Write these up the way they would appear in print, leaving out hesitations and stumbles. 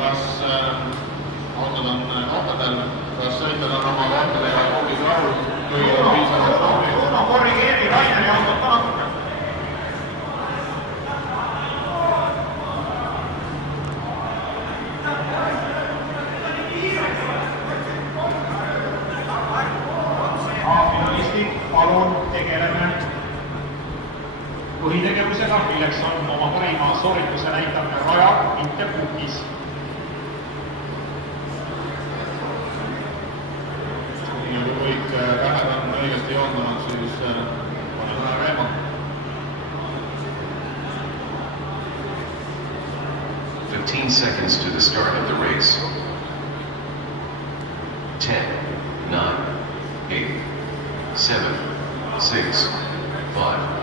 kas autod on kohtadel, kas sõitjad on oma kohtadega koogis rahul või piisavalt kohvi? Uno, korrigeeri Raineri autot ka natuke. A-finalistid, palun tegeleme põhitegevusega, milleks on oma parima soorituse näitamine rajal, mitte punktis. Ja kui kõik tähed on õigesti joondunud, siis pane täna käima. 15 seconds to the start of the race. 10, 9, 8, 7, 6, 5.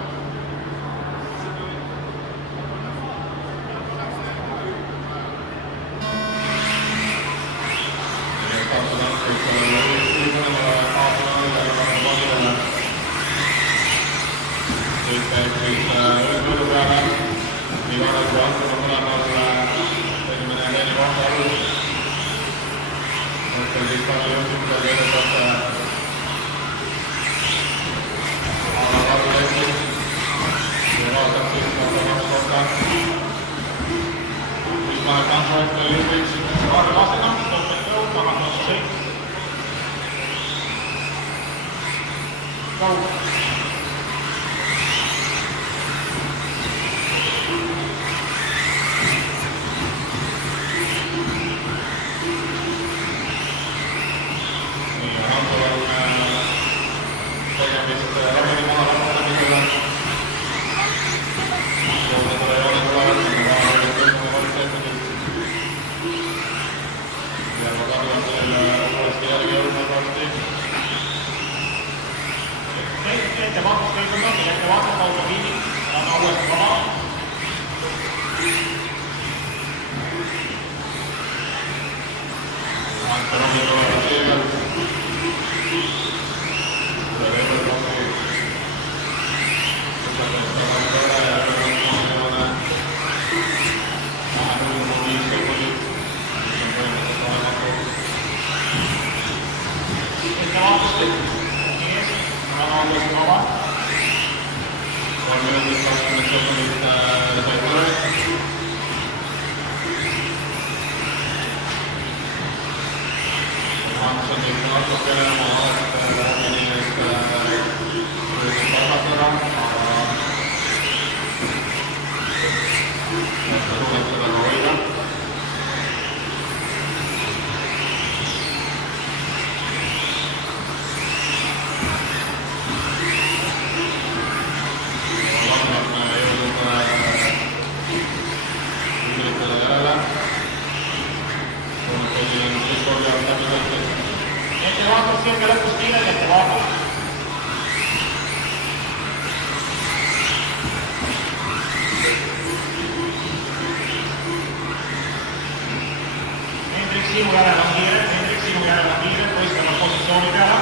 Sinu järel on kiire, võistleva positsiooni peale.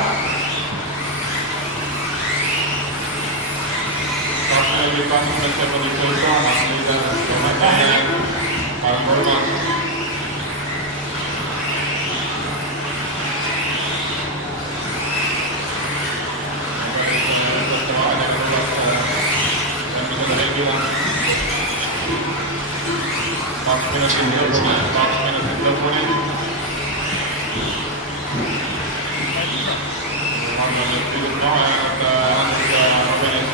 20 sekundit oli saamas, nüüd on kolmas. Kaks minutit lõpuni. Annan nüüd pisut maha jäänud Robenit.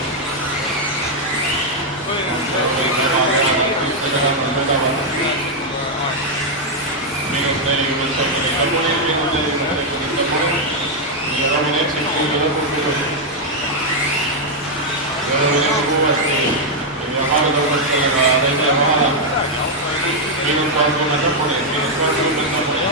Minut 40 sekundit lõpuni, minut 40 sekundit lõpuni. Ja Robin eksib kuude lõpus. Ja Robin eksib uuesti. Ja Hardo uuesti sellega teise vahele. Minut 30 lõpuni, minut 30 lõpuni.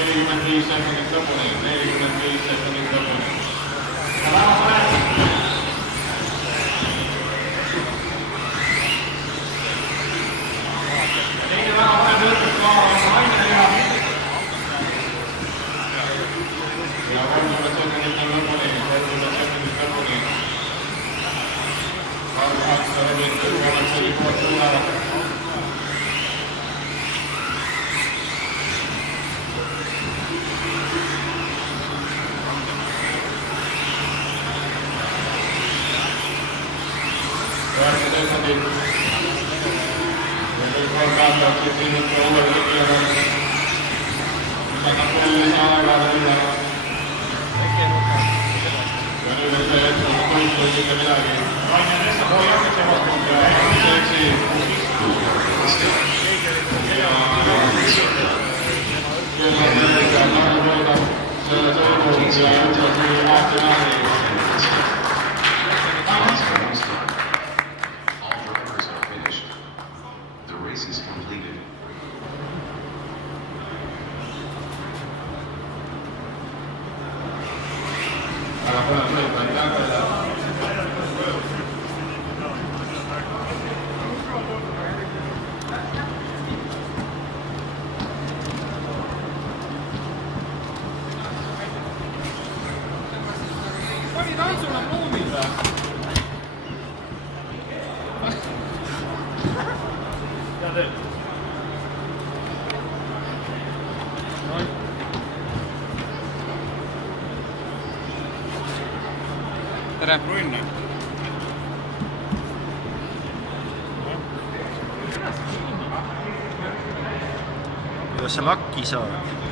45 sekundit lõpuni, 45 sekundit lõpuni. Teine väga mõned lõpuklaar on Rainer Eha. Ja 30 sekundit on lõpuni, 30 sekundit lõpuni. Kaheksa lõpuni, kolmeks oli poolt tulevad. Rainer Esa hoiab All drivers are finished. The race is completed. Pani tantsul aplomid või? Hea töö. Tere! Runne! Kuidas sa lakki saad?